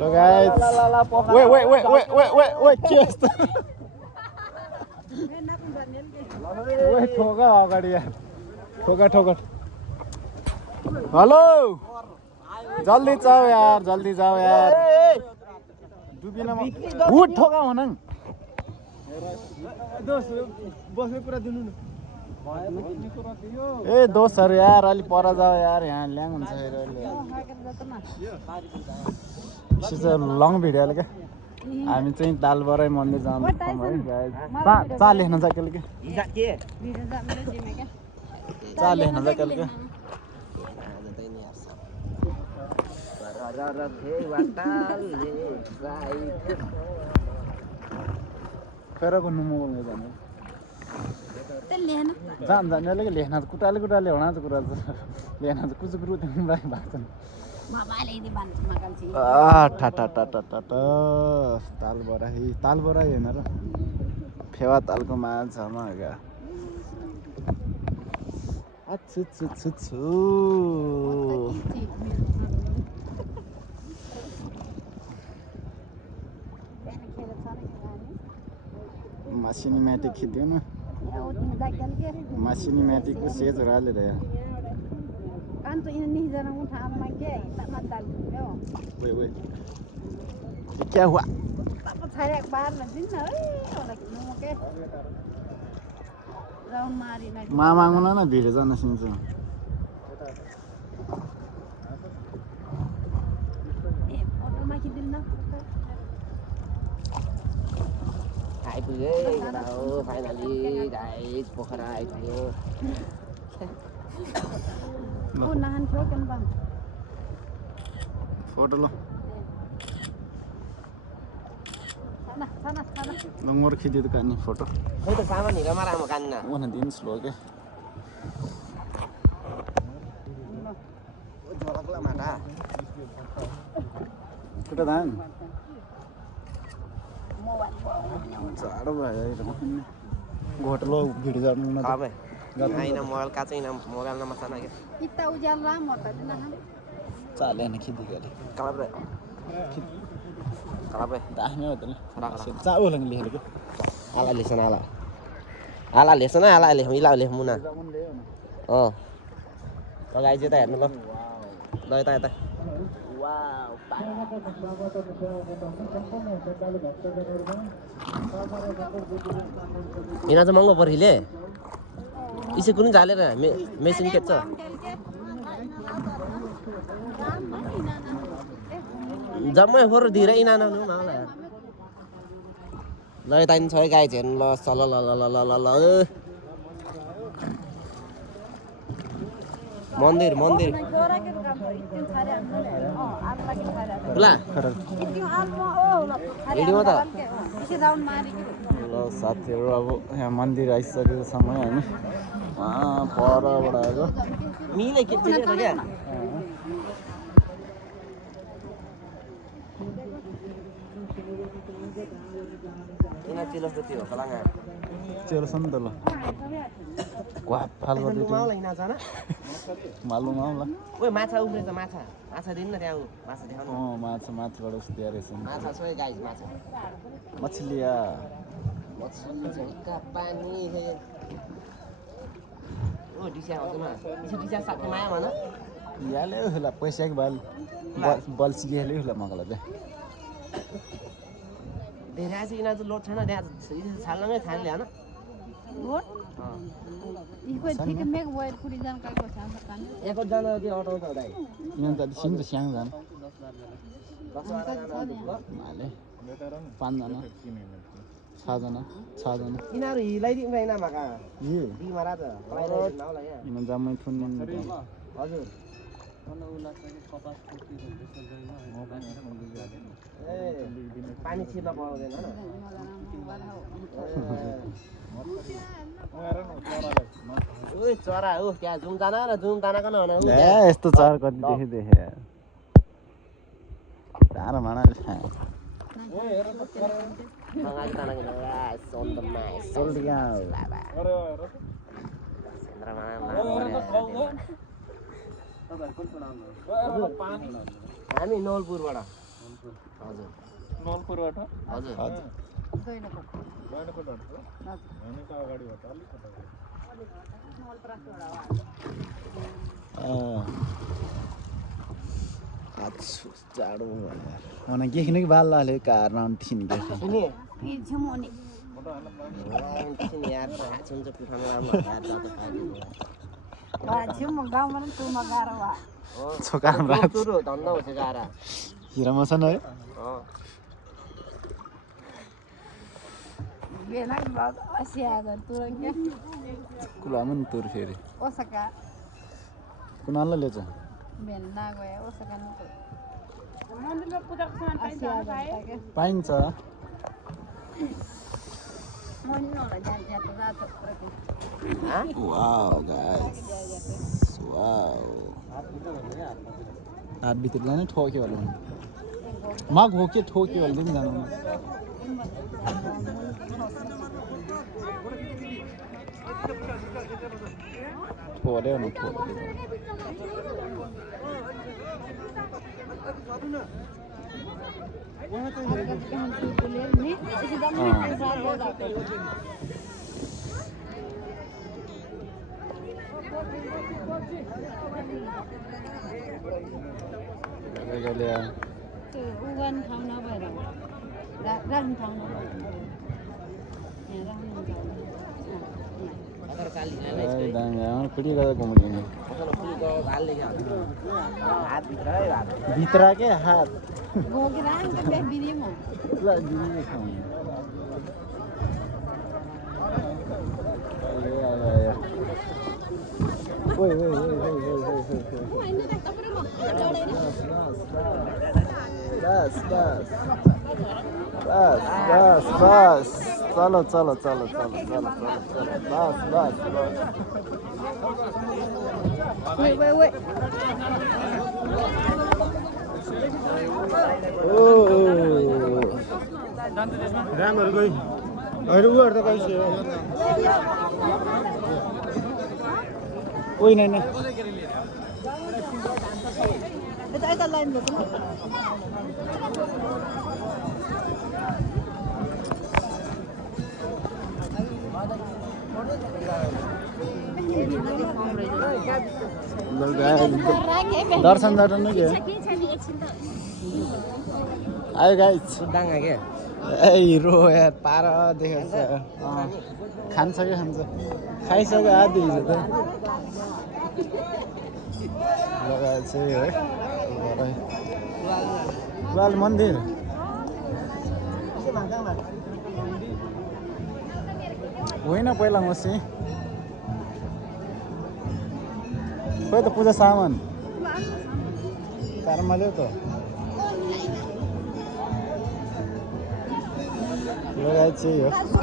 Hello guys. Wait, के यस्तो Wait, ठोका अगाडि यार ठोका हेलो जल्दी जाओ यार डुबिन उठ ठोका भन बस्ने कुरा दिनु न ए दोस्तहरु यार अलि पर जाओ यार यहाँ ल्याङ हुन्छ लङ भिडियो क्या हामी चाहिँ तालबराई मन्दिर जानु चा लेख्न सकेल के चा लेख्न सकेल के फेरको नुमोले जाने जान्नेले के लेख्न कुटाले होना त कुरा लेख्न त कुछ कुरो तिमीलाई भाग्छन् तालबराई होइन र फेवा तालको माझमा क्या सिनेमेटिक खिच्यो न सिनेमेटिकको सेज हालेर क्या हुआ मामाङन न भिडियो जान सिक्छु आइपुगे फाइनली गाइस पोखरा आइपुग्यो फोटो लो नंबर खिच्यो त कान्ने फोटो खै त सामान हिरोमा राम्रो कान्न ओन दिन स्लो के ओ झलकला माटा कुटा धान जाडो भयो घोटलो भिडियो जानु न अब हैन मोबाइल काचैन मोबाइल नमा साना के इता उज्याल राम होता दिन हम चाले न खिच्दै गरे कलाब्रे दाहिने हो त नि चाउ लङ लेखेको आला लेसन आला लेसन आला ले मिला ले मुना अ लगाइ जे त हेर्नु ल ल यता वाउ इना चाहिँ महँगो परिले इसे कुन झालेर मेसिन केट्छ जम्मै फोर धेरै इना न ल यता नि छ गाई हेर्नु ल सल ल मन्दिर बुला भिडियोमा त ल साथीहरू अब यहाँ मन्दिर आइसकेको समय हामी परबाट आएको मिले के चाहिँ क्या इना चिलस जति हो कलाङा चेर्छ नि त ल फाल गर्दै माउला इना छ न मालुम आउला ओए माछा उब्रेछ माछा दिन न त्यहाँ माछा देखाउनु माछाबाट उस दिएर माछा छ गाइस माछा मछलिया झुक्का पानी हे ओ डिस्या आउँछ न डिस्या साथी माया भन याले होला पैसाको बल सिकेले होला मगला चाहिँ धेरै चाहिँ इना चाहिँ लोड छैन त्यहाँ छाल्नमै थाल्ने हैन रोड इको ठीक मेक वायर पुरी जान काको साथ कान एको जना त्यो अटो त दाइ यहाँ त सिम त स्याङ जान माले 5 जना 6 जना इनाहरु हिलाइदिन्छ इना माका यो दिमारा त कलाइदिन्छ नाउला यहाँ इना जम्मै थुन्ने हजुर पानी छिर्न पाउँदैन ओइ चरा हो त्यहाँ जुम दाना कन हुन ए यस्तो चरा कति देखे तारा मानाले Mangal tanah ini guys, on the nice. Soldier. हामी नौलपुरबाट हजुर नलपुरबाट हजुर हजुर दैलेखोप बाहिरकोबाट हो हजुर भनेको अगाडिबाट अलिक कता जाडो भने के किन कि बाल हाल्यो कार नटिसिने के सुने यी झुमुनी एकछिन यार थाहा हुन्छ पुठाउनु राम्रो यार जात खाएको झुम गाउँमा पनि तुमा गाह्रो वा छोका सुरु धन्दा हुन्छ गारा हिरामा छन् है बेला बहुत असिया तुरंगे कुलामा नि तुर फेरि ओसका कुनालले ल्याउँछ बेलना गए ओसका न मन्दिरमा पूजाको सामान पाइन्छ पाइन्छ मन्दिरलाई जान्छ त रातो वाउ गाइस वाउ हातभित्र जाने ठोक्यो होला माग हो के ठोक्यो होला पनि जानु ठोऱ्यो न ठोक्यो उगान ठाउँ नभएर राख्ने ठाउँ नभएर पिटी गरेर घुम्ने भित्र के हात गोगी राख्छ बिरिम ल दिने खाउँ ओइ ओइ ओइ ओइ ओइ बस बस बस बस बस चलो चलो चलो चलो चलो चलो बस बस बस Wait. राम्रो गई होइन उहरू त कैसे हो ओइ नाइ यता लाइन भएको दर्शन दर्शन नै आयो गाइस डाङ्गा के ए हिरो यार पारा देखेछ खान्छ कि खान्छ खाइसक्यो आधी हिजो त लगाएर चाहिँ है बुवाल मन्दिर होइन पहिला मसी खोइ त पूजा सामान कारमा ल्याऊ त लगाएर चाहिँ हो